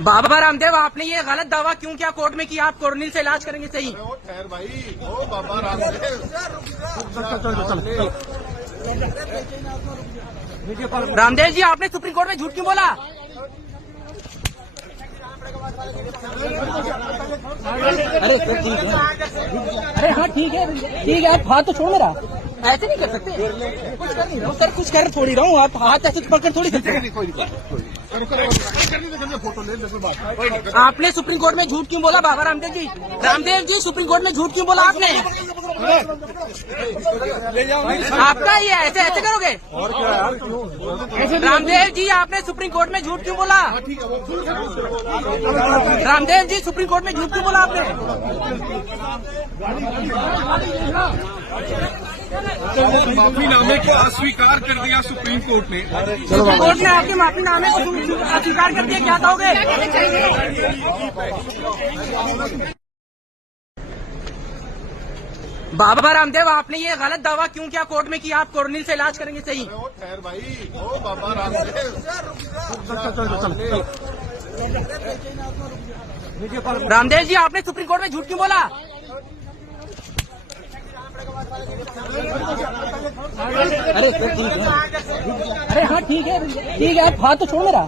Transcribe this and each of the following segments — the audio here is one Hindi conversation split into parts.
बाबा रामदेव, आपने ये गलत दावा क्यों किया कोर्ट में कि आप कोरोनिल से इलाज करेंगे? सही ठहर भाई, ओ बाबा रामदेव। रामदेव जी, आपने सुप्रीम कोर्ट में झूठ क्यों बोला? अरे ठीक है, अरे हाँ ठीक है, आप हाथ तो छोड़ मेरा, ऐसे नहीं कर सकते। कुछ कर नहीं रहा हूँ सर, कुछ कर थोड़ी रहा हूँ, आप हाथ ऐसे पकड़ थोड़ी सकते। फोटो ले, आपने सुप्रीम कोर्ट में झूठ क्यों बोला बाबा रामदेव जी? रामदेव जी, सुप्रीम कोर्ट में झूठ क्यों बोला आपने? आपका ये ऐसे ऐसे करोगे? रामदेव जी, आपने सुप्रीम कोर्ट में झूठ क्यों बोला? रामदेव जी, सुप्रीम कोर्ट में झूठ क्यों बोला आपने? माफीनामे को अस्वीकार कर दिया सुप्रीम कोर्ट ने। कोर्ट ने आपके माफीनामे को अस्वीकार कर दिया, क्या कहोगे? बाबा रामदेव, आपने ये गलत दावा क्यों किया कोर्ट में कि आप कोरोनिल से इलाज करेंगे? सही ठहर भाई, ओ बाबा रामदेव। रामदेव जी, आपने सुप्रीम कोर्ट में झूठ क्यों बोला? अरे ठीक है, अरे हाँ ठीक है, आप हाथ तो छोड़ मेरा,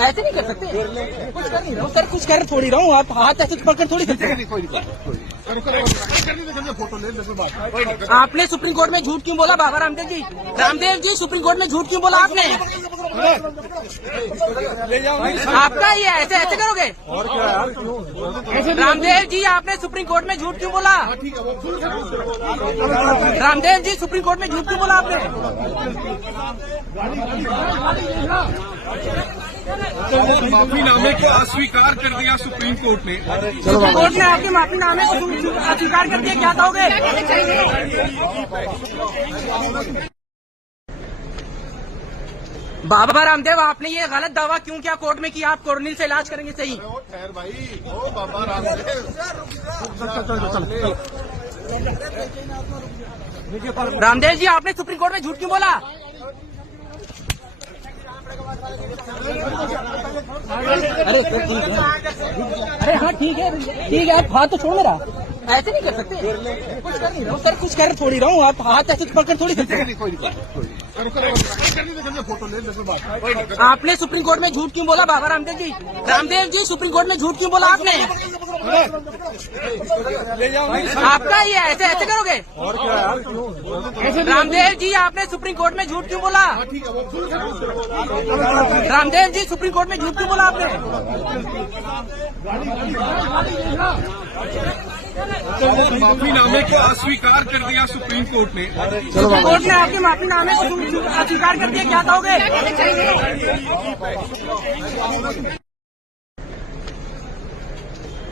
ऐसे नहीं कर सकते। कुछ कर नहीं रहा हूँ सर, कुछ कर थोड़ी रहा हूँ, आप हाथ ऐसे पकड़ थोड़ी सकते। फोटो ले, आपने सुप्रीम कोर्ट में झूठ क्यों बोला बाबा रामदेव जी? रामदेव जी, सुप्रीम कोर्ट में झूठ क्यों बोला आपने? आपका ये ऐसे ऐसे करोगे? रामदेव जी, आपने सुप्रीम कोर्ट में झूठ क्यों बोला? रामदेव जी, सुप्रीम कोर्ट में झूठ क्यों बोला आपने? माफीनामे को अस्वीकार कर दिया सुप्रीम कोर्ट ने। कोर्ट ने आपके माफीनामे को अस्वीकार कर दिया, क्या कहोगे? बाबा रामदेव, आपने ये गलत दावा क्यों किया कोर्ट में कि आप कोरोनिल से इलाज करेंगे? सही ठहर भाई, ओ बाबा रामदेव। रामदेव जी, आपने सुप्रीम कोर्ट में झूठ क्यों बोला? अरे ठीक है, अरे हाँ ठीक है, आप हाथ तो छोड़ मेरा, ऐसे नहीं कर सकते। कुछ कर नहीं रहा हूँ सर, कुछ कर थोड़ी रहा हूँ, आप हाथ ऐसे पकड़ थोड़ी सकते। फोटो ले, आपने सुप्रीम कोर्ट में झूठ क्यों बोला बाबा रामदेव जी? रामदेव जी, सुप्रीम कोर्ट में झूठ क्यों बोला आपने? आपका ये ऐसे ऐसे करोगे? रामदेव जी, आपने सुप्रीम कोर्ट में झूठ क्यों बोला? रामदेव जी, सुप्रीम कोर्ट में झूठ क्यों बोला आपने? माफीनामे को अस्वीकार कर दिया सुप्रीम कोर्ट ने। कोर्ट ने आपके माफीनामे को अस्वीकार कर दिया, क्या कहोगे?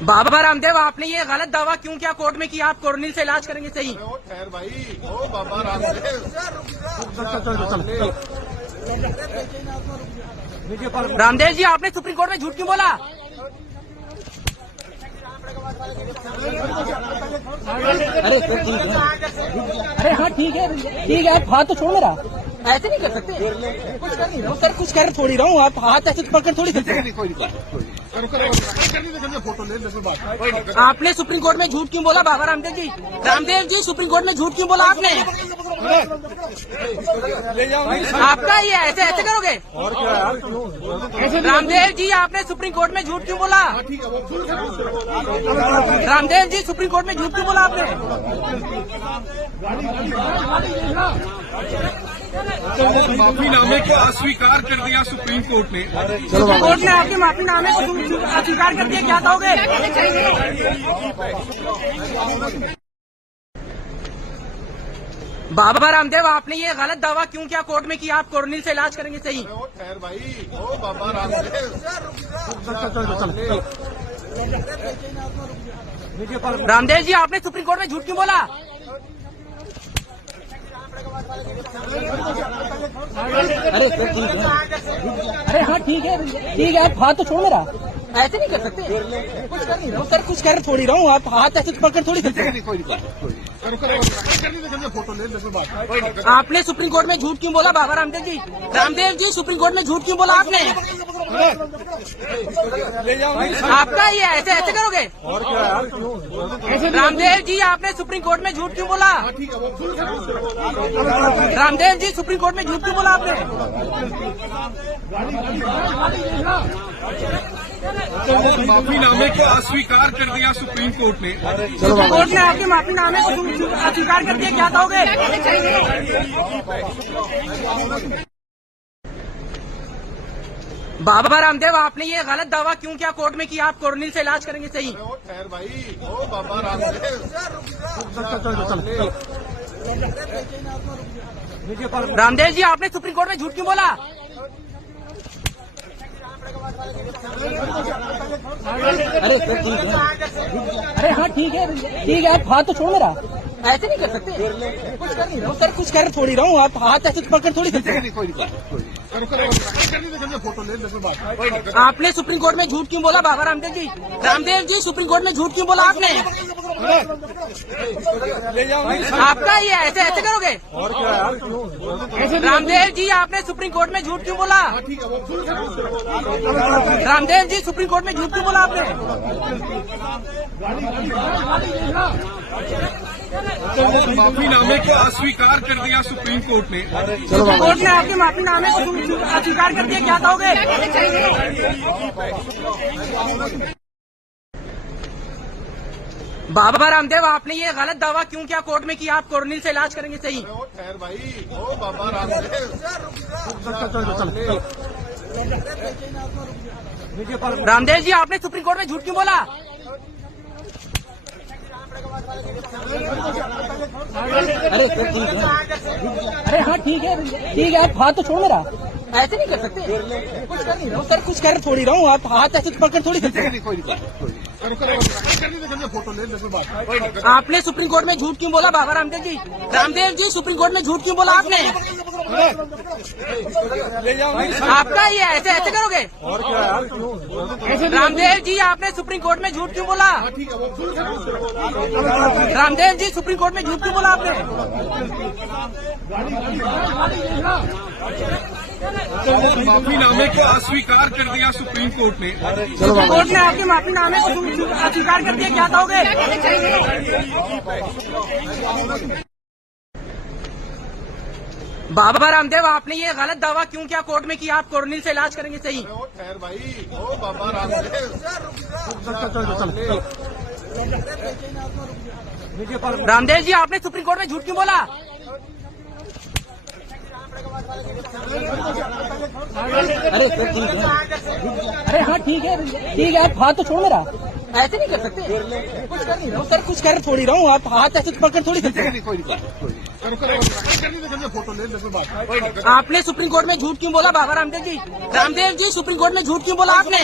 बाबा रामदेव, आपने ये गलत दावा क्यों किया कोर्ट में कि आप कोरोनिल से इलाज करेंगे? सही ठहर भाई, ओ बाबा रामदेव। रामदेव जी, आपने सुप्रीम कोर्ट में झूठ क्यों बोला? अरे ठीक है, अरे हाँ ठीक है, आप हाथ तो छोड़ मेरा, ऐसे नहीं कर सकते। कुछ कर नहीं रहा हूँ सर, कुछ कर थोड़ी रहा हूँ, आप हाथ ऐसे पकड़ थोड़ी सकते। फोटो ले, आपने सुप्रीम कोर्ट में झूठ क्यों बोला बाबा रामदेव जी? रामदेव जी, सुप्रीम कोर्ट में झूठ क्यों बोला आपने? आपका ये ऐसे ऐसे करोगे? रामदेव जी, आपने सुप्रीम कोर्ट में झूठ क्यों बोला? रामदेव जी, सुप्रीम कोर्ट में झूठ क्यों बोला आपने? माफीनामे को अस्वीकार कर दिया सुप्रीम कोर्ट ने। कोर्ट ने आपके माफीनामे को अस्वीकार कर दिया, क्या कहोगे? बाबा रामदेव, आपने ये गलत दावा क्यों किया कोर्ट में कि आप कोरोनिल से इलाज करेंगे? सही ठहर भाई, ओ बाबा रामदेव। रामदेव जी, आपने सुप्रीम कोर्ट में झूठ क्यों बोला? अरे ठीक है, अरे हाँ ठीक है, आप हाथ तो छोड़ मेरा, ऐसे नहीं कर सकते। कुछ कर नहीं रहा हूँ सर, कुछ कर थोड़ी रहा हूँ, आप हाथ ऐसे पकड़ थोड़ी सकते। फोटो ले, आपने सुप्रीम कोर्ट में झूठ क्यों बोला बाबा रामदेव जी? रामदेव जी, सुप्रीम कोर्ट में झूठ क्यों बोला आपने? ले जाओ आपका ही है, ऐसे ऐसे करोगे? और क्या यार, क्यों रामदेव जी, आपने सुप्रीम कोर्ट में झूठ क्यों बोला? रामदेव जी, सुप्रीम कोर्ट में झूठ क्यों बोला आपने? माफीनामे को अस्वीकार कर दिया सुप्रीम कोर्ट ने। सुप्रीम कोर्ट ने आपके माफीनामे को अस्वीकार कर दिया, क्या कहोगे? बाबा रामदेव, आपने ये गलत दावा क्यों किया कोर्ट में कि आप कोरोनिल से इलाज करेंगे? सही ठहर भाई, ओ बाबा रामदेव, रामदेव जी, आपने सुप्रीम कोर्ट में झूठ क्यों बोला? अरे ठीक है, अरे हाँ ठीक है, ठीक है, आप हाथ तो छोड़ मेरा, ऐसे नहीं कर सकते। कुछ कर नहीं रहा हूँ सर, कुछ कर थोड़ी रहा हूँ, आप हाथ ऐसे पकड़ थोड़ी सकते। फोटो ले, आपने सुप्रीम कोर्ट में झूठ क्यों बोला बाबा रामदेव जी? रामदेव जी, सुप्रीम कोर्ट में झूठ क्यों बोला आपने? ले जाओ आपका ही है, ऐसे ऐसे करोगे? और क्या यार, क्यों रामदेव जी, आपने सुप्रीम कोर्ट में झूठ क्यों बोला? रामदेव जी, सुप्रीम कोर्ट में झूठ क्यों बोला आपने? माफीनामे को अस्वीकार कर दिया सुप्रीम कोर्ट ने। सुप्रीम कोर्ट ने आपके माफीनामे को अस्वीकार कर दिया, क्या कहोगे? बाबा रामदेव, आपने ये गलत दावा क्यों किया कोर्ट में कि आप कोरोनिल से इलाज करेंगे? सही ठहर भाई, ओ बाबा रामदेव, रामदेव जी, आपने सुप्रीम कोर्ट में झूठ क्यों बोला? अरे ठीक है, अरे हाँ ठीक है, ठीक है, आप हाथ तो छोड़ मेरा, ऐसे नहीं कर सकते। कुछ कर नहीं रहा हूँ सर, कुछ कर थोड़ी रहा हूँ, आप हाथ ऐसे पकड़ थोड़ी सकते। फोटो ले, आपने सुप्रीम कोर्ट में झूठ क्यों बोला बाबा रामदेव जी? रामदेव जी, सुप्रीम कोर्ट में झूठ क्यों बोला आपने? ले जाओ आपका ही है, ऐसे ऐसे करोगे? और क्या यार, क्यों रामदेव जी, आपने सुप्रीम कोर्ट में झूठ क्यों बोला? रामदेव जी, सुप्रीम कोर्ट में झूठ क्यों बोला आपने? माफीनामे को अस्वीकार कर दिया सुप्रीम कोर्ट ने। सुप्रीम कोर्ट ने आपके माफीनामे को अस्वीकार कर दिया, क्या कहोगे? बाबा रामदेव, आपने ये गलत दावा क्यों किया कोर्ट में कि आप कोरोनिल से इलाज करेंगे? सही ठहर भाई, ओ बाबा रामदेव, रामदेव जी, आपने सुप्रीम कोर्ट में झूठ क्यों बोला? अरे ठीक है, अरे हाँ ठीक है, ठीक है, आप हाथ तो छोड़ मेरा, ऐसे नहीं कर सकते। कुछ कर नहीं रहा हूँ सर, कुछ कर थोड़ी रहा हूँ, आप हाथ ऐसे पकड़ थोड़ी सकते। फोटो ले, आपने सुप्रीम कोर्ट में झूठ क्यों बोला बाबा रामदेव जी? रामदेव जी, सुप्रीम कोर्ट में झूठ क्यों बोला आपने?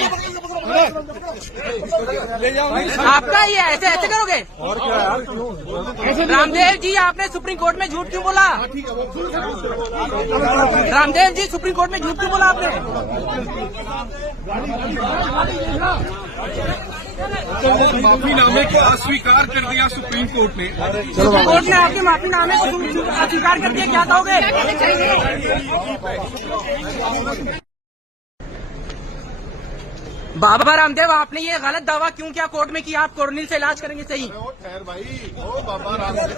ले जाओ आपका ही है, ऐसे ऐसे करोगे? और क्या यार, क्यों रामदेव जी, आपने सुप्रीम कोर्ट में झूठ क्यों बोला? रामदेव जी, सुप्रीम कोर्ट में झूठ क्यों बोला आपने? माफीनामे को अस्वीकार कर दिया सुप्रीम कोर्ट ने। सुप्रीम कोर्ट ने आपके माफीनामे को अस्वीकार कर दिया, क्या कहोगे? बाबा रामदेव, आपने ये गलत दावा क्यों किया कोर्ट में कि आप कोरोनिल से इलाज करेंगे? सही ठहर भाई, ओ बाबा रामदेव,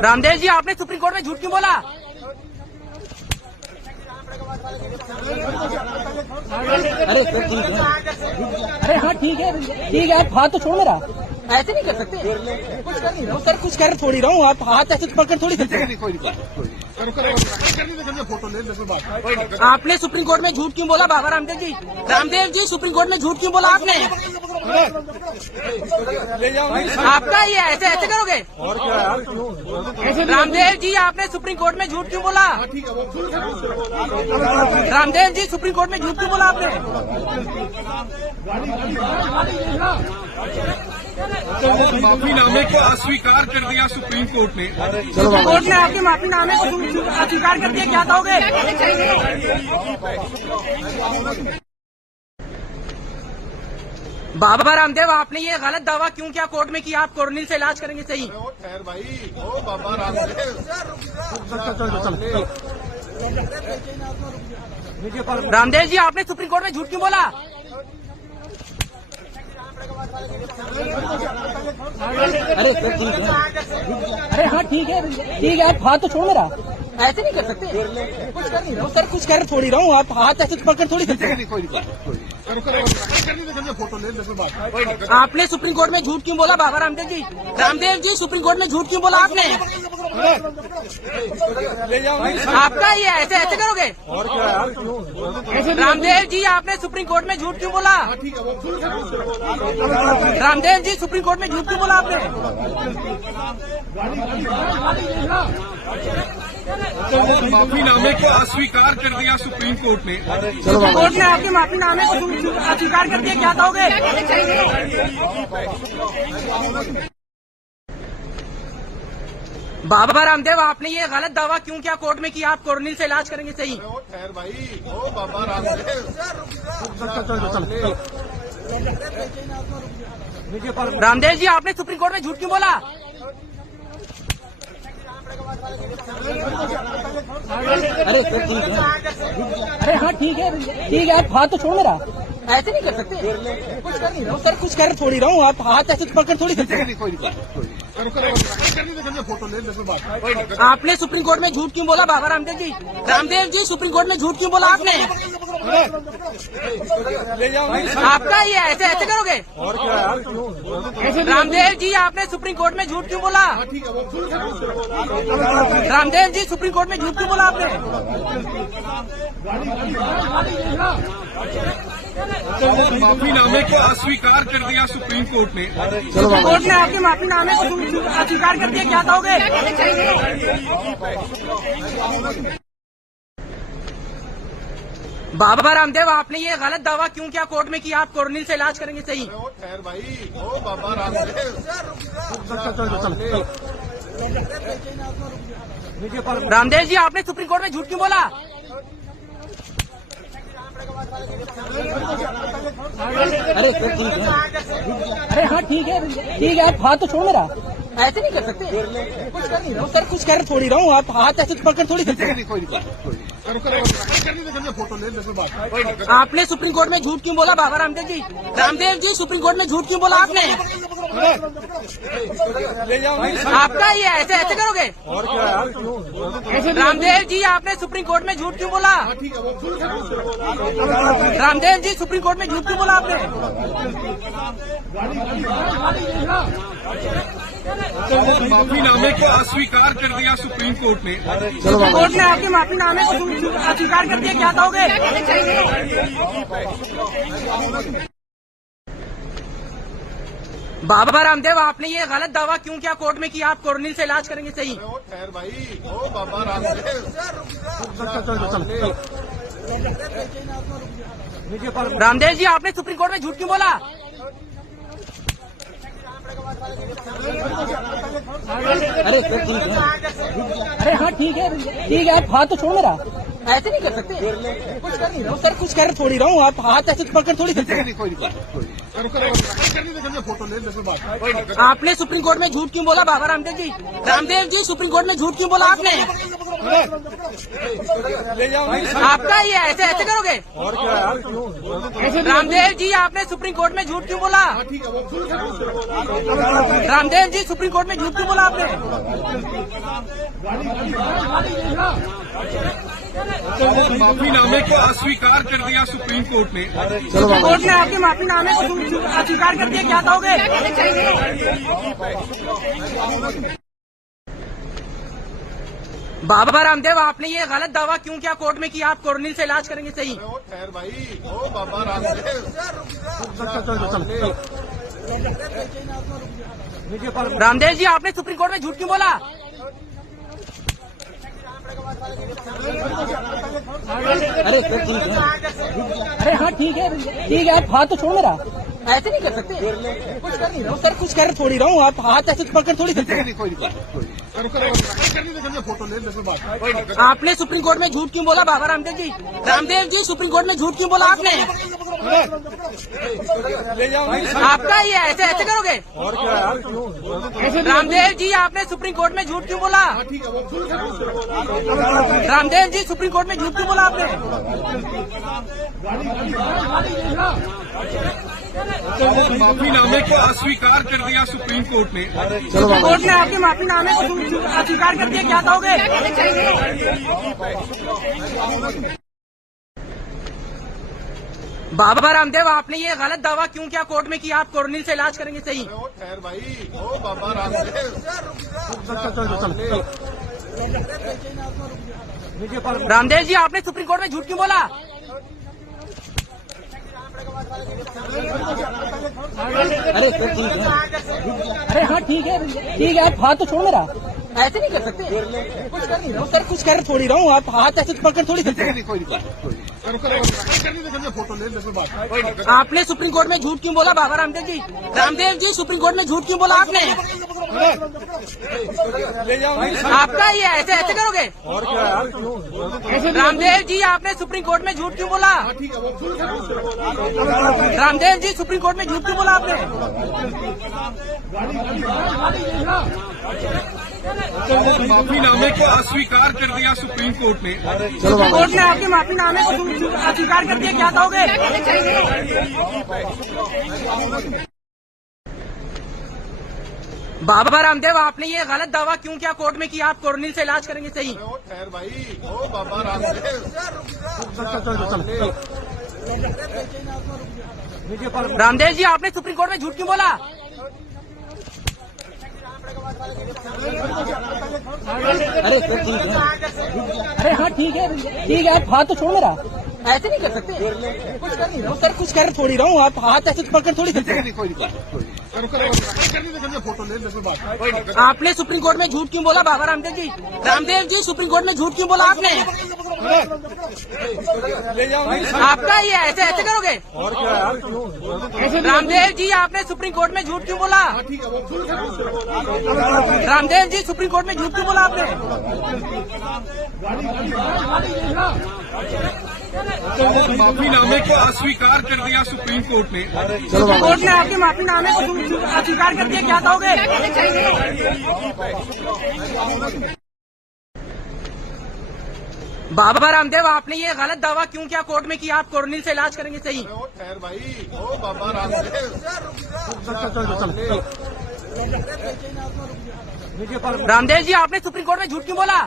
रामदेव जी, आपने सुप्रीम कोर्ट में झूठ क्यों बोला? अरे ठीक है, अरे हाँ ठीक है, ठीक है, आप हाथ तो छोड़ मेरा, ऐसे नहीं कर सकते। कुछ कर नहीं रहा हूँ सर, कुछ कर थोड़ी रहा हूँ, आप हाथ ऐसे पकड़ थोड़ी सकते। फोटो ले, आपने सुप्रीम कोर्ट में झूठ क्यों बोला बाबा रामदेव जी? रामदेव जी, सुप्रीम कोर्ट में झूठ क्यों बोला आपने? ले जाओ आपका ही है, ऐसे ऐसे करोगे? और क्या यार, क्यों रामदेव जी, आपने सुप्रीम कोर्ट में झूठ क्यों बोला? रामदेव जी, सुप्रीम कोर्ट में झूठ क्यों बोला आपने? माफीनामे को अस्वीकार कर दिया सुप्रीम कोर्ट ने। सुप्रीम कोर्ट ने आपके माफीनामे को अस्वीकार कर दिया, क्या कहोगे? बाबा रामदेव, आपने ये गलत दावा क्यों किया कोर्ट में कि आप कोरोनिल से इलाज करेंगे? सही ओ ठहर भाई, ओ बाबा रामदेव। रामदेव जी, आपने सुप्रीम कोर्ट में झूठ क्यों बोला? अरे सर ठीक है। अरे हाँ ठीक है आप हाथ तो छोड़ मेरा, ऐसे नहीं कर सकते। कुछ कर नहीं रहा हूँ सर, कुछ कर थोड़ी रहा हूँ। आप हाथ ऐसे पकड़ थोड़ी सकते। फोटो ले आपने सुप्रीम कोर्ट में झूठ क्यों बोला बाबा रामदेव जी? रामदेव जी, सुप्रीम कोर्ट में झूठ क्यों बोला आपने? आपका ये ऐसे ऐसे करोगे? और क्या यार, रामदेव जी, आपने सुप्रीम कोर्ट में झूठ क्यों बोला? रामदेव जी, सुप्रीम कोर्ट में झूठ क्यों बोला आपने? माफीनामे को अस्वीकार कर दिया सुप्रीम कोर्ट ने। कोर्ट ने आपके माफीनामे को अस्वीकार कर दिया, क्या कहोगे? बाबा रामदेव, आपने ये गलत दावा क्यों किया कोर्ट में कि आप कोरोनिल से इलाज करेंगे? सही ओ ठहर भाई, ओ बाबा रामदेव। रामदेव जी, आपने सुप्रीम कोर्ट में झूठ क्यों बोला? अरे सर ठीक है। अरे हाँ ठीक है आप हाथ तो छोड़ मेरा, ऐसे नहीं कर सकते। कुछ कर नहीं रहा हूँ सर, कुछ कर थोड़ी रहा हूँ। आप हाथ ऐसे पकड़ थोड़ी सकते। फोटो ले आपने सुप्रीम कोर्ट में झूठ क्यों बोला बाबा रामदेव जी? रामदेव जी, सुप्रीम कोर्ट में झूठ क्यों बोला आपने? आपका ये ऐसे ऐसे करोगे? और क्या यार, रामदेव जी, आपने सुप्रीम कोर्ट में झूठ क्यों बोला? रामदेव जी, सुप्रीम कोर्ट में झूठ क्यों बोला आपने? माफीनामे को अस्वीकार कर दिया सुप्रीम कोर्ट ने। कोर्ट ने आपके माफीनामे को अस्वीकार कर दिया, क्या कहोगे? बाबा रामदेव, आपने ये गलत दावा क्यों किया कोर्ट में कि आप कोरोनिल से इलाज करेंगे? सही ओ ठहर भाई, ओ बाबा रामदेव। रामदेव जी, आपने सुप्रीम कोर्ट में झूठ क्यों बोला? अरे सर ठीक है। अरे हाँ ठीक है आप हाथ तो छोड़ मेरा, ऐसे नहीं कर सकते। कुछ कर नहीं रहा हूँ सर, कुछ कर थोड़ी रहा हूँ। आप हाथ ऐसे पकड़ थोड़ी सकते। फोटो ले आपने सुप्रीम कोर्ट में झूठ क्यों बोला बाबा रामदेव जी? रामदेव जी, सुप्रीम कोर्ट में झूठ क्यों बोला आपने? आपका ये ऐसे ऐसे करोगे? और क्या यार, रामदेव जी, आपने सुप्रीम कोर्ट में झूठ क्यों बोला? रामदेव जी, सुप्रीम कोर्ट में झूठ क्यों बोला आपने? माफीनामे को अस्वीकार कर दिया सुप्रीम कोर्ट ने। कोर्ट ने आपके माफीनामे को अस्वीकार कर दिया, क्या कहोगे? बाबा रामदेव, आपने ये गलत दावा क्यों किया कोर्ट में कि आप कोरोनिल से इलाज करेंगे? सही ओ ठहर भाई, ओ बाबा रामदेव। रामदेव जी, आपने सुप्रीम कोर्ट में झूठ क्यों बोला? अरे सर ठीक है। अरे हाँ ठीक है आप हाथ तो छोड़ मेरा, ऐसे नहीं कर सकते। कुछ कर नहीं रहा हूँ सर, कुछ कर थोड़ी रहा हूँ। आप हाथ ऐसे पकड़ थोड़ी सकते। फोटो ले आपने सुप्रीम कोर्ट में झूठ क्यों बोला बाबा रामदेव जी? रामदेव जी, सुप्रीम कोर्ट में झूठ क्यों बोला आपने? आपका ये ऐसे ऐसे करोगे? और क्या यार, रामदेव जी, आपने सुप्रीम कोर्ट में झूठ क्यों बोला? रामदेव जी, सुप्रीम कोर्ट में झूठ क्यों बोला आपने? माफीनामे को अस्वीकार कर दिया सुप्रीम कोर्ट ने। कोर्ट ने आपके माफीनामे को अस्वीकार कर दिया, क्या कहोगे? बाबा रामदेव, आपने ये गलत दावा क्यों किया कोर्ट में कि आप कोरोनिल से इलाज करेंगे? सही ओ ठहर भाई, ओ बाबा रामदेव। रामदेव जी, आपने सुप्रीम कोर्ट में झूठ क्यों बोला? अरे सर ठीक है। अरे हाँ ठीक है आप हाथ तो छोड़ मेरा, ऐसे नहीं कर सकते। कुछ कर नहीं रहा हूँ सर, कुछ कर थोड़ी रहा हूँ। आप हाथ ऐसे पकड़ थोड़ी सकते। फोटो ले बात। आपने सुप्रीम कोर्ट में झूठ क्यों बोला बाबा रामदेव जी? रामदेव जी सुप्रीम कोर्ट में झूठ क्यों बोला आपने? आपका ही है, ऐसे ऐसे करोगे? और क्या यार, रामदेव जी आपने सुप्रीम कोर्ट में झूठ क्यों बोला? रामदेव जी सुप्रीम कोर्ट में झूठ क्यों बोला आपने? माफीनामे को अस्वीकार कर दिया सुप्रीम कोर्ट ने। सुप्रीम कोर्ट ने आपके माफीनामे को अस्वीकार कर दिया, क्या कहोगे? बाबा रामदेव आपने ये गलत दावा क्यों किया कोर्ट में कि आप कोरोनिल से इलाज करेंगे? सही खैर भाई, ओ बाबा रामदेव, रामदेव जी आपने सुप्रीम कोर्ट में झूठ क्यों बोला? अरे अरे हाँ ठीक है आप हाथ तो छोड़ मेरा, ऐसे नहीं कर सकते। कुछ कर नहीं रहा हूँ सर, कुछ कर थोड़ी रहा हूँ, आप हाथ ऐसे पकड़ थोड़ी सकते। फोटो ले बात। आपने सुप्रीम कोर्ट में झूठ क्यों बोला बाबा रामदेव जी? रामदेव जी सुप्रीम कोर्ट में झूठ क्यों बोला आपने? आपका ही है, ऐसे ऐसे करोगे? और क्या यार, रामदेव जी आपने सुप्रीम कोर्ट में झूठ क्यों बोला? रामदेव जी सुप्रीम कोर्ट में झूठ क्यों बोला आपने? माफीनामे को अस्वीकार कर दिया सुप्रीम कोर्ट ने। सुप्रीम कोर्ट ने आपके माफीनामे को अस्वीकार कर दिया, क्या कहोगे? बाबा रामदेव आपने ये गलत दावा क्यों किया कोर्ट में कि आप कोरोनिल से इलाज करेंगे? सही खैर भाई, ओ बाबा रामदेव, रामदेव जी आपने सुप्रीम कोर्ट में झूठ क्यों बोला? अरे हाँ ठीक है आप हाथ तो छोड़ मेरा, ऐसे नहीं कर सकते। कुछ कर नहीं रहा हूँ सर, कुछ कर थोड़ी रहा हूँ, आप हाथ ऐसे पकड़ थोड़ी सकते। फोटो ले बात। आपने सुप्रीम कोर्ट में झूठ क्यों बोला बाबा रामदेव जी? रामदेव जी सुप्रीम कोर्ट में झूठ क्यों बोला आपने? आपका ही है, ऐसे ऐसे करोगे? और क्या यार, रामदेव जी आपने सुप्रीम कोर्ट में झूठ क्यों बोला? रामदेव जी सुप्रीम कोर्ट में झूठ क्यों बोला आपने? माफीनामे को अस्वीकार कर दिया सुप्रीम कोर्ट ने। सुप्रीम कोर्ट ने आपके माफीनामे को अस्वीकार कर दिया, क्या कहोगे? बाबा रामदेव आपने ये गलत दावा क्यों किया कोर्ट में कि आप कोरोनिल से इलाज करेंगे? सही खैर भाई, ओ बाबा रामदेव, रामदेव जी आपने सुप्रीम कोर्ट में झूठ क्यों बोला?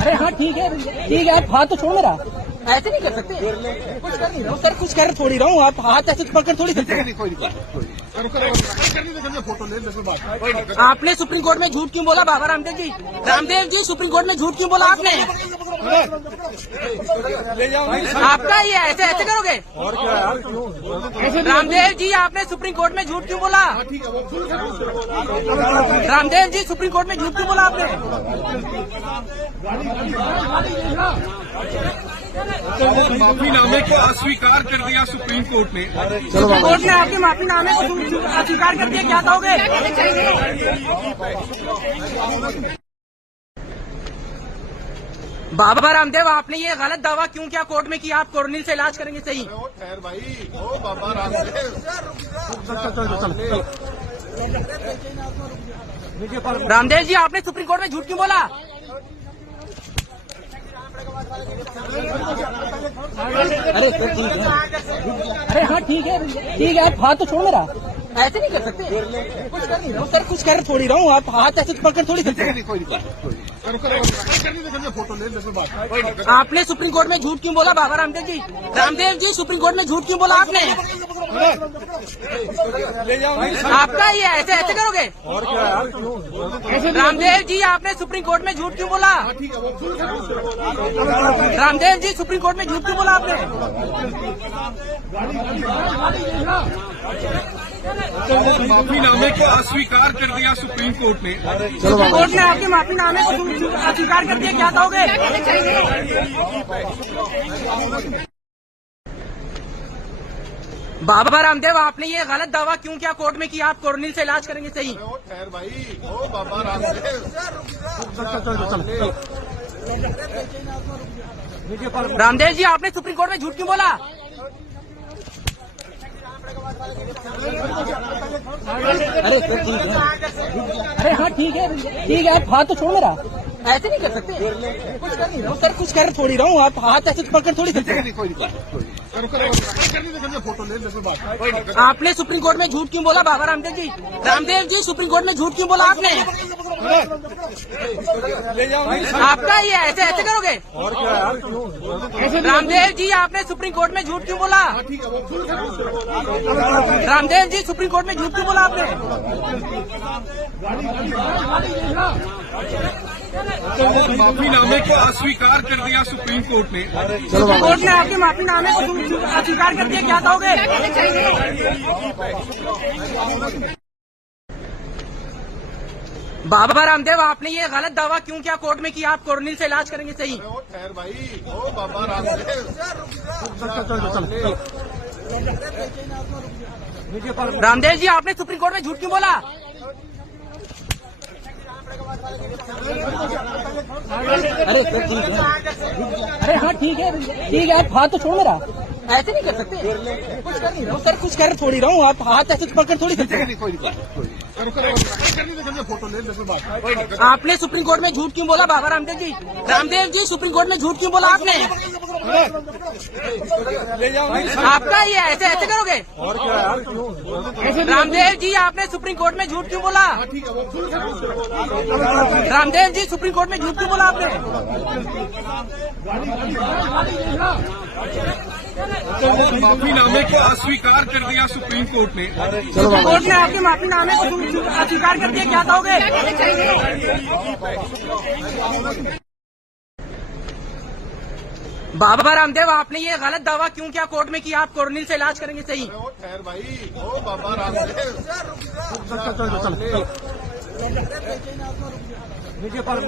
अरे हाँ ठीक है आप हाथ तो छोड़ मेरा, ऐसे नहीं कर सकते। कुछ कर नहीं रहा हूँ सर, कुछ कर थोड़ी रहा हूँ, आप हाथ ऐसे पकड़ थोड़ी सकते। फोटो ले बात। आपने सुप्रीम कोर्ट में झूठ क्यों बोला बाबा रामदेव जी? रामदेव जी सुप्रीम कोर्ट में झूठ क्यों बोला आपने? आपका ही है, ऐसे ऐसे करोगे? और क्या यार, रामदेव जी आपने सुप्रीम कोर्ट में झूठ क्यों बोला? रामदेव जी सुप्रीम कोर्ट में झूठ क्यों बोला आपने? माफीनामे को अस्वीकार कर दिया सुप्रीम कोर्ट ने। सुप्रीम कोर्ट ने आपके माफीनामे को अस्वीकार कर दिया, क्या कहोगे? बाबा रामदेव आपने ये गलत दावा क्यों किया कोर्ट में कि आप कोरोनिल से इलाज करेंगे? सही खैर भाई, ओ बाबा रामदेव, रामदेव जी आपने सुप्रीम कोर्ट में झूठ क्यों बोला? अरे हाँ ठीक है आप हाथ तो छोड़ मेरा, ऐसे नहीं कर सकते। कुछ कर नहीं रहा हूँ सर, कुछ कर थोड़ी रहा हूँ, आप हाथ ऐसे पकड़ थोड़ी सकते। फोटो ले बात। आपने सुप्रीम कोर्ट में झूठ क्यों बोला बाबा रामदेव जी? रामदेव जी सुप्रीम कोर्ट में झूठ क्यों बोला आपने? आपका ही है, ऐसे ऐसे करोगे? और क्या यार, रामदेव जी आपने सुप्रीम कोर्ट में झूठ क्यों बोला? रामदेव जी सुप्रीम कोर्ट में झूठ क्यों बोला आपने? माफीनामे को अस्वीकार कर दिया सुप्रीम कोर्ट ने। सुप्रीम कोर्ट ने आपके माफीनामे को अस्वीकार कर दिया, क्या कहोगे? बाबा रामदेव, आपने ये गलत दावा क्यों किया कोर्ट में कि आप कोरोनिल से इलाज करेंगे? सही खैर भाई, ओ बाबा रामदेव, रामदेव जी, आपने सुप्रीम कोर्ट में झूठ क्यों बोला? अरे सर ठीक है, अरे हाँ ठीक है, आप हाथ तो छोड़ मेरा, ऐसे नहीं कर सकते। कुछ कर नहीं रहा हूँ सर, कुछ कर थोड़ी रहा हूँ, आप हाथ ऐसे पकड़ थोड़ी सकते। फोटो ले आपने सुप्रीम कोर्ट में झूठ क्यों बोला बाबा रामदेव जी? रामदेव जी, सुप्रीम कोर्ट में झूठ क्यों बोला आपने? आपका ये ऐसे ऐसे करोगे? रामदेव जी, आपने सुप्रीम कोर्ट में झूठ क्यों बोला? रामदेव जी, सुप्रीम कोर्ट में झूठ क्यों बोला आपने? माफीनामे को अस्वीकार कर दिया सुप्रीम कोर्ट ने। कोर्ट ने आपके माफीनामे को अस्वीकार कर दिया, क्या कहोगे? बाबा रामदेव, आपने ये गलत दावा क्यों किया कोर्ट में कि आप कोरोनिल से इलाज करेंगे? सही खैर भाई, ओ बाबा रामदेव, रामदेव जी, आपने सुप्रीम कोर्ट में झूठ क्यों बोला? अरे सर ठीक है, अरे हाँ ठीक है, आप हाथ तो छोड़ मेरा, ऐसे नहीं कर सकते। कुछ कर नहीं रहा हूँ सर, कुछ कर थोड़ी रहा हूँ, आप हाथ ऐसे पकड़ थोड़ी सकते। फोटो ले आपने सुप्रीम कोर्ट में झूठ क्यों बोला बाबा रामदेव जी? रामदेव जी, सुप्रीम कोर्ट में झूठ क्यों बोला आपने? आपका ये ऐसे ऐसे करोगे? रामदेव जी, आपने सुप्रीम कोर्ट में झूठ क्यों बोला? रामदेव जी, सुप्रीम कोर्ट में झूठ क्यों बोला आपने? माफीनामे को अस्वीकार कर दिया सुप्रीम कोर्ट ने। कोर्ट ने आपके माफीनामे को अस्वीकार कर दिया, क्या कहोगे? बाबा रामदेव, आपने ये गलत दावा क्यों किया कोर्ट में कि आप कोरोनिल से इलाज करेंगे? सही खैर भाई, ओ बाबा रामदेव,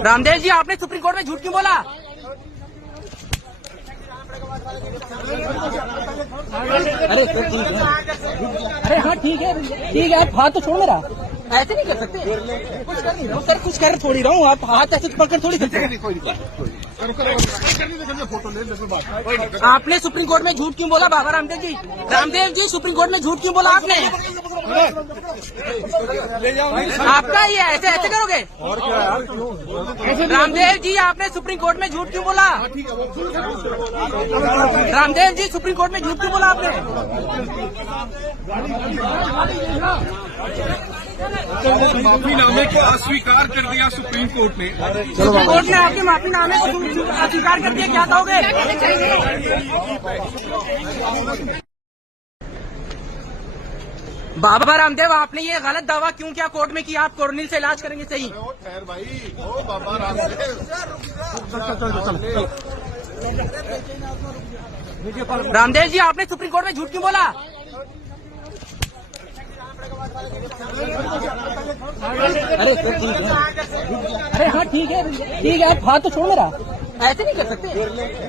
रामदेव जी, आपने सुप्रीम कोर्ट में झूठ क्यों बोला? अरे सर ठीक है, अरे हाँ ठीक है, आप हाथ तो छोड़ मेरा, ऐसे नहीं कर सकते। कुछ कर नहीं रहा हूँ सर, कुछ कर थोड़ी रहा हूँ, आप हाथ ऐसे पकड़ थोड़ी सकते। फोटो ले आपने सुप्रीम कोर्ट में झूठ क्यों बोला बाबा रामदेव जी? रामदेव जी, सुप्रीम कोर्ट में झूठ क्यों बोला आपने? आपका ये ऐसे ऐसे करोगे? रामदेव जी, आपने सुप्रीम कोर्ट में झूठ क्यों बोला? रामदेव जी, सुप्रीम कोर्ट में झूठ क्यों बोला आपने? माफीनामे को अस्वीकार कर दिया सुप्रीम कोर्ट ने। कोर्ट ने आपके माफीनामे को अस्वीकार कर दिया, क्या कहोगे? बाबा रामदेव, आपने ये गलत दावा क्यों किया कोर्ट में कि आप कोरोनिल से इलाज करेंगे? सही खैर भाई, ओ बाबा रामदेव, रामदेव जी, आपने सुप्रीम कोर्ट में झूठ क्यों बोला? अरे सर ठीक है, अरे हाँ ठीक है, आप हाथ तो छोड़ मेरा, ऐसे नहीं कर सकते।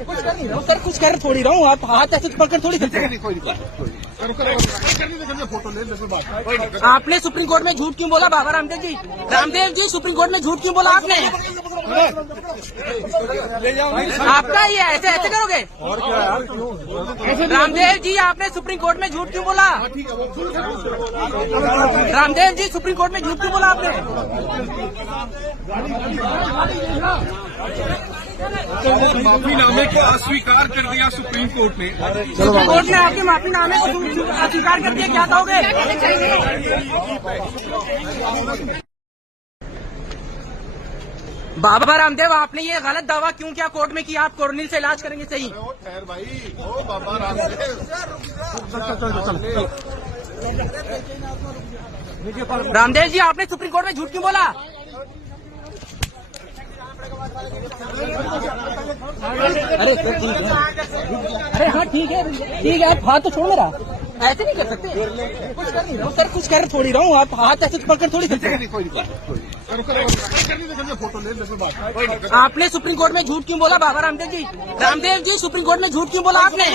कुछ कर नहीं रहा हूँ सर, कुछ कर थोड़ी रहा हूँ, आप हाथ ऐसे पकड़ थोड़ी सकते। फोटो ले आपने सुप्रीम कोर्ट में झूठ क्यों बोला बाबा रामदेव जी? रामदेव जी, सुप्रीम कोर्ट में झूठ क्यों बोला आपने? आपका ये ऐसे ऐसे करोगे? रामदेव जी, आपने सुप्रीम कोर्ट में झूठ क्यों बोला? रामदेव जी, सुप्रीम कोर्ट में झूठ क्यों बोला आपने? माफीनामे को अस्वीकार कर दिया सुप्रीम कोर्ट ने। कोर्ट ने आपके माफीनामे को अस्वीकार कर दिया, क्या कहोगे? बाबा रामदेव, आपने ये गलत दावा क्यों किया कोर्ट में कि आप कोरोनिल से इलाज करेंगे? सही खैर भाई, ओ बाबा रामदेव, रामदेव जी, आपने सुप्रीम कोर्ट में झूठ क्यों बोला? अरे सर ठीक है, अरे हाँ ठीक है, आप हाथ तो छोड़ मेरा, ऐसे नहीं कर सकते। कुछ कर नहीं रहा हूँ सर, कुछ कर थोड़ी रहा हूँ, आप हाथ ऐसे पकड़ थोड़ी सकते। फोटो ले आपने सुप्रीम कोर्ट में झूठ क्यों बोला बाबा रामदेव जी? रामदेव जी, सुप्रीम कोर्ट में झूठ क्यों बोला आपने?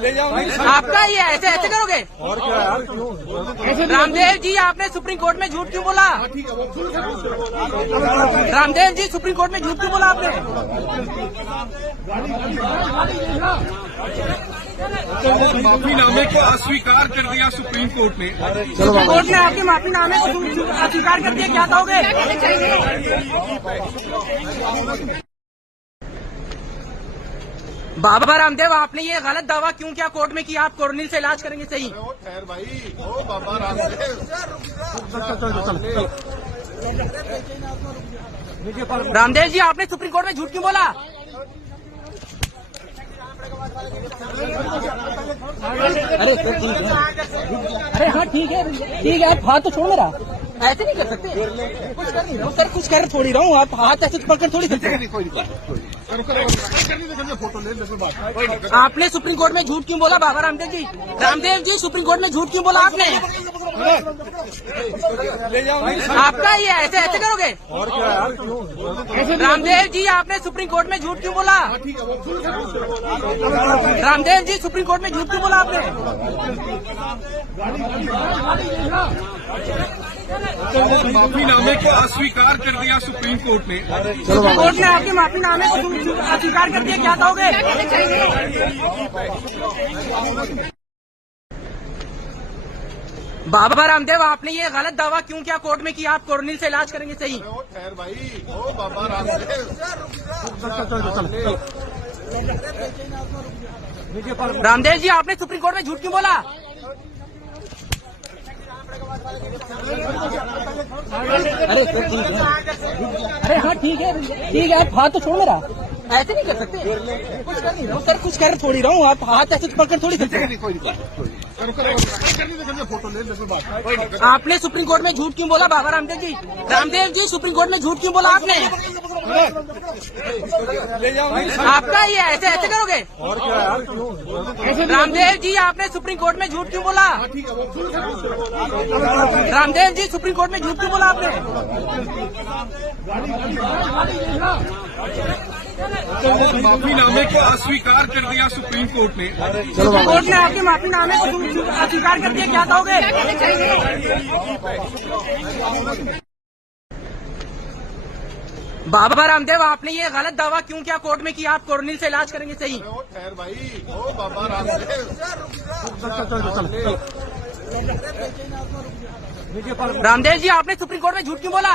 ले जाओ आपका ये ऐसे ऐसे करोगे? और क्या यार, क्यों रामदेव जी, आपने सुप्रीम कोर्ट में झूठ क्यों बोला? रामदेव जी, सुप्रीम कोर्ट में झूठ क्यों बोला आपने? माफीनामे को अस्वीकार कर दिया सुप्रीम कोर्ट ने। सुप्रीम कोर्ट ने आपके माफीनामे को अस्वीकार कर दिया, क्या कहोगे? बाबा रामदेव, आपने ये गलत दावा क्यों किया कोर्ट में कि आप कोरोनिल से इलाज करेंगे? सही खैर भाई, ओ बाबा रामदेव, रामदेव जी, आपने सुप्रीम कोर्ट में झूठ क्यों बोला? अरे अरे हाँ ठीक है, आप हाथ तो छोड़ मेरा, ऐसे नहीं कर सकते। कुछ कर नहीं रहा हूँ सर, कुछ कर थोड़ी रहा हूँ, आप हाथ ऐसे पकड़ थोड़ी सकते। फोटो ले आपने सुप्रीम कोर्ट में झूठ क्यों बोला बाबा रामदेव जी? रामदेव जी, सुप्रीम कोर्ट में झूठ क्यों बोला आपने? ले जाओ आपका ये ऐसे ऐसे करोगे? और क्या यार, क्यों रामदेव जी, आपने सुप्रीम कोर्ट में झूठ क्यों बोला? रामदेव जी, सुप्रीम कोर्ट में झूठ क्यों बोला आपने? माफीनामे को अस्वीकार कर दिया सुप्रीम कोर्ट ने। सुप्रीम कोर्ट ने आपके माफीनामे को अस्वीकार कर दिया, क्या कहोगे? बाबा रामदेव, आपने ये गलत दावा क्यों किया कोर्ट में कि आप कोरोनिल से इलाज करेंगे? सही खैर भाई, ओ बाबा रामदेव, रामदेव जी, आपने सुप्रीम कोर्ट में झूठ क्यों बोला? अरे हाँ ठीक है, आप हाथ तो छोड़ मेरा, ऐसे नहीं कर सकते। कुछ कर नहीं रहा हूँ सर, कुछ कर थोड़ी रहा हूँ, आप हाथ ऐसे पकड़ थोड़ी सकते। फोटो ले आपने सुप्रीम कोर्ट में झूठ क्यों बोला बाबा रामदेव जी? रामदेव जी, सुप्रीम कोर्ट में झूठ क्यों बोला आपने? ले जाओ आपका ये ऐसे ऐसे करोगे? और क्या यार, क्यों रामदेव जी, आपने सुप्रीम कोर्ट में झूठ क्यों बोला? रामदेव जी, सुप्रीम कोर्ट में झूठ क्यों बोला आपने? माफीनामे को अस्वीकार कर दिया सुप्रीम कोर्ट ने। सुप्रीम कोर्ट ने आपके माफीनामे को अस्वीकार कर दिया, क्या कहोगे? बाबा रामदेव, आपने ये गलत दावा क्यों किया कोर्ट में कि आप कोरोनिल से इलाज करेंगे? सही खैर भाई, ओ बाबा रामदेव, रामदेव जी, आपने सुप्रीम कोर्ट में झूठ क्यों बोला?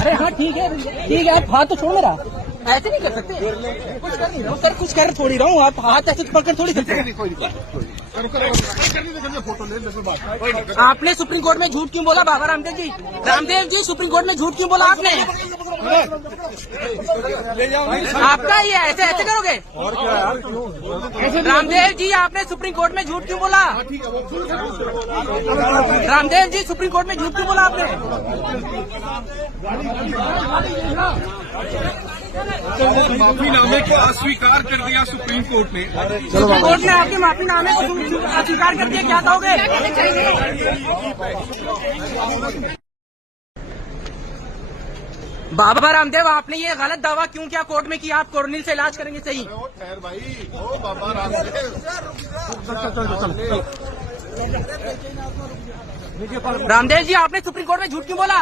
अरे हाँ ठीक है, आप हाथ तो छोड़ मेरा, ऐसे नहीं कर सकते। कुछ कर नहीं रहा हूँ सर, कुछ कर थोड़ी रहा हूँ, आप हाथ ऐसे पकड़ थोड़ी सकते। फोटो ले आपने सुप्रीम कोर्ट में झूठ क्यों बोला बाबा रामदेव जी? रामदेव जी, सुप्रीम कोर्ट में झूठ क्यों बोला आपने? ले जाओ आपका ये ऐसे ऐसे करोगे? और क्या यार, क्यों रामदेव जी, आपने सुप्रीम कोर्ट में झूठ क्यों बोला? रामदेव जी, सुप्रीम कोर्ट में झूठ क्यों बोला आपने? माफीनामे को अस्वीकार कर दिया सुप्रीम कोर्ट ने। सुप्रीम कोर्ट ने आपके माफीनामे को अस्वीकार कर दिया, क्या कहोगे? बाबा रामदेव, आपने ये गलत दावा क्यों किया कोर्ट में कि आप कोरोनिल से इलाज करेंगे? सही खैर भाई, ओ बाबा रामदेव, रामदेव जी, आपने सुप्रीम कोर्ट में झूठ क्यों बोला?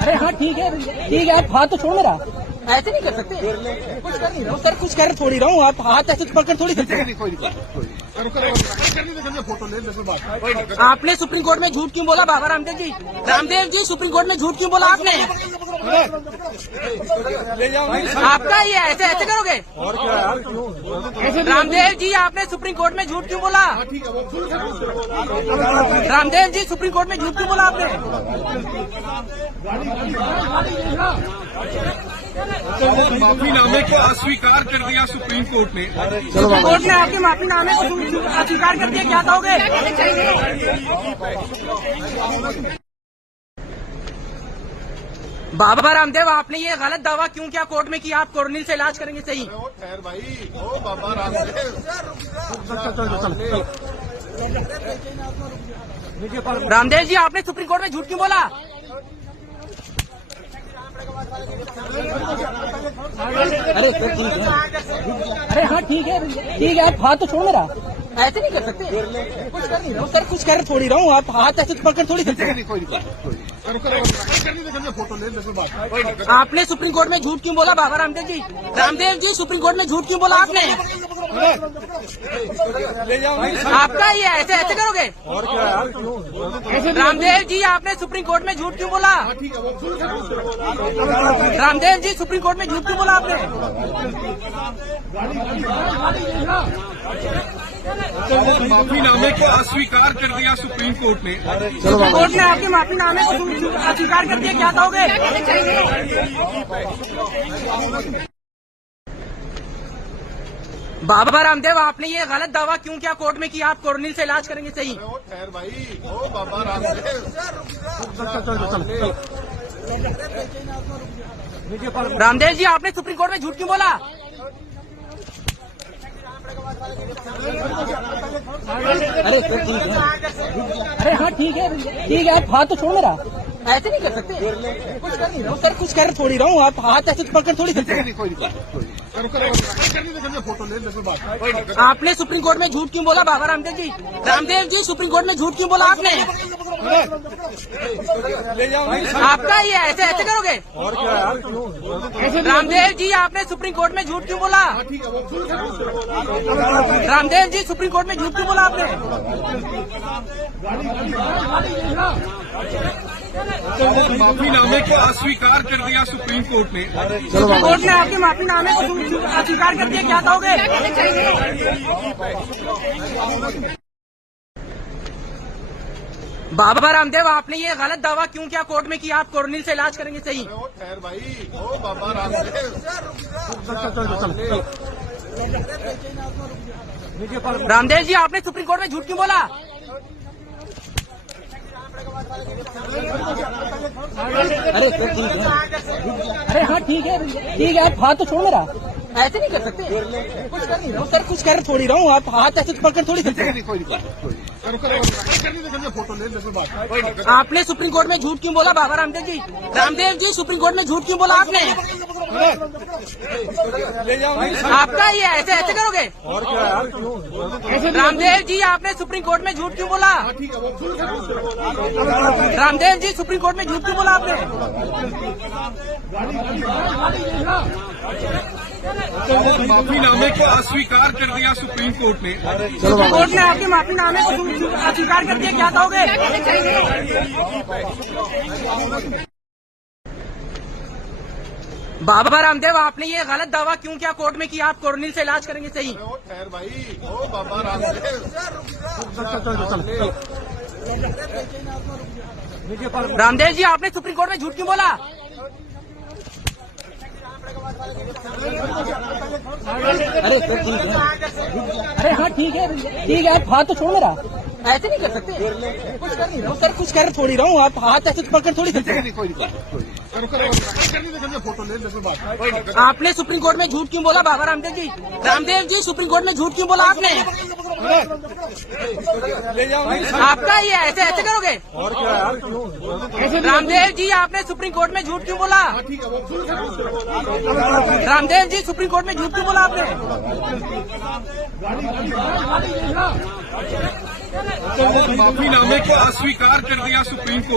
अरे हाँ ठीक है, आप हाथ तो छोड़ मेरा, ऐसे नहीं कर सकते। कुछ कर नहीं रहा हूँ सर, कुछ कर थोड़ी रहा हूँ, आप हाथ ऐसे पकड़ थोड़ी सकते। फोटो ले आपने सुप्रीम कोर्ट में झूठ क्यों बोला बाबा रामदेव जी? रामदेव जी, सुप्रीम कोर्ट में झूठ क्यों बोला आपने? ले जाओ आपका ये ऐसे ऐसे करोगे? और क्या यार, क्यों रामदेव जी, आपने सुप्रीम कोर्ट में झूठ क्यों बोला? रामदेव जी, सुप्रीम कोर्ट में झूठ क्यों बोला आपने? माफीनामे को अस्वीकार कर दिया सुप्रीम कोर्ट ने। सुप्रीम कोर्ट ने आपके माफीनामे को अस्वीकार कर दिया, क्या कहोगे? बाबा रामदेव, आपने ये गलत दावा क्यों किया कोर्ट में कि आप कोरोनिल से इलाज करेंगे? सही खैर भाई, ओ बाबा रामदेव। रामदेव जी, आपने सुप्रीम कोर्ट में झूठ क्यों बोला? अरे सर ठीक है। अरे हाँ ठीक है आप हाथ तो छोड़ मेरा, ऐसे नहीं कर सकते। कुछ कर नहीं रहा हूँ सर, कुछ कर थोड़ी रहा हूँ। आप हाथ ऐसे पकड़ थोड़ी सकते। फोटो ले आपने सुप्रीम कोर्ट में झूठ क्यों बोला बाबा रामदेव जी? रामदेव जी, सुप्रीम कोर्ट में झूठ क्यों बोला आपने? आपका ये ऐसे ऐसे करोगे? रामदेव जी, आपने सुप्रीम कोर्ट में झूठ क्यों बोला? रामदेव जी, सुप्रीम कोर्ट में झूठ क्यों बोला आपने? माफीनामे को अस्वीकार कर दिया सुप्रीम कोर्ट ने। सुप्रीम कोर्ट ने आपके माफीनामे को अस्वीकार कर दिया, क्या कहोगे? बाबा रामदेव, आपने ये गलत दावा क्यों किया कोर्ट में कि आप कोरोनिल से इलाज करेंगे? सही खैर भाई, ओ बाबा रामदेव। रामदेव जी, आपने सुप्रीम कोर्ट में झूठ क्यों बोला? अरे सर ठीक है। अरे हाँ ठीक है आप हाथ तो छोड़ मेरा, ऐसे नहीं कर सकते। कुछ कर नहीं रहा हूँ सर, कुछ कर थोड़ी रहा हूँ। आप हाथ ऐसे पकड़ थोड़ी सकते। फोटो ले आपने सुप्रीम कोर्ट में झूठ क्यों बोला बाबा रामदेव जी? रामदेव जी, सुप्रीम कोर्ट में झूठ क्यों बोला आपने? आपका ये ऐसे ऐसे करोगे? रामदेव जी, आपने सुप्रीम कोर्ट में झूठ क्यों बोला? रामदेव जी, सुप्रीम कोर्ट में झूठ क्यों बोला आपने? माफीनामे को अस्वीकार कर दिया सुप्रीम कोर्ट ने। सुप्रीम कोर्ट ने आपके माफीनामे को अस्वीकार कर दिया, क्या कहोगे? बाबा रामदेव, आपने ये गलत दावा क्यों किया कोर्ट में कि आप कोरोनिल से इलाज करेंगे? सही खैर भाई, ओ बाबा रामदेव। रामदेव जी, आपने सुप्रीम कोर्ट में झूठ क्यों बोला? अरे सर ठीक है। अरे हाँ ठीक है आप हाथ तो छोड़ मेरा, ऐसे नहीं कर सकते। कुछ कर नहीं रहा हूँ सर, कुछ कर थोड़ी रहा हूँ। आप हाथ ऐसे पकड़ थोड़ी सकते। फोटो ले आपने सुप्रीम कोर्ट में झूठ क्यों बोला बाबा रामदेव जी? रामदेव जी, सुप्रीम कोर्ट में झूठ क्यों बोला आपने? आपका ये ऐसे ऐसे करोगे? रामदेव जी, आपने सुप्रीम कोर्ट में झूठ क्यों बोला? रामदेव जी, सुप्रीम कोर्ट में झूठ क्यों बोला आपने? माफीनामे को अस्वीकार कर दिया सुप्रीम कोर्ट ने। सुप्रीम कोर्ट ने आपके माफीनामे को अस्वीकार कर दिया, क्या कहोगे? बाबा रामदेव, आपने ये गलत दावा क्यों किया कोर्ट में कि आप कोरोनिल से इलाज करेंगे? सही खैर भाई, ओ बाबा रामदेव। रामदेव जी, आपने सुप्रीम कोर्ट में झूठ क्यों बोला? अरे सर ठीक है। अरे हाँ ठीक है आप हाथ तो छोड़ मेरा, ऐसे नहीं कर सकते। कुछ कर नहीं रहा हूँ सर, कुछ कर थोड़ी रहा हूँ। आप हाथ ऐसे पकड़ थोड़ी सकते। फोटो ले आपने सुप्रीम कोर्ट में झूठ क्यों बोला बाबा रामदेव जी? रामदेव जी, सुप्रीम कोर्ट में झूठ क्यों बोला आपने? आपका ये ऐसे ऐसे करोगे? रामदेव जी, आपने सुप्रीम कोर्ट में झूठ क्यों बोला? रामदेव जी, सुप्रीम कोर्ट में झूठ क्यों बोला आपने? माफीनामे को अस्वीकार कर दिया सुप्रीम कोर्ट।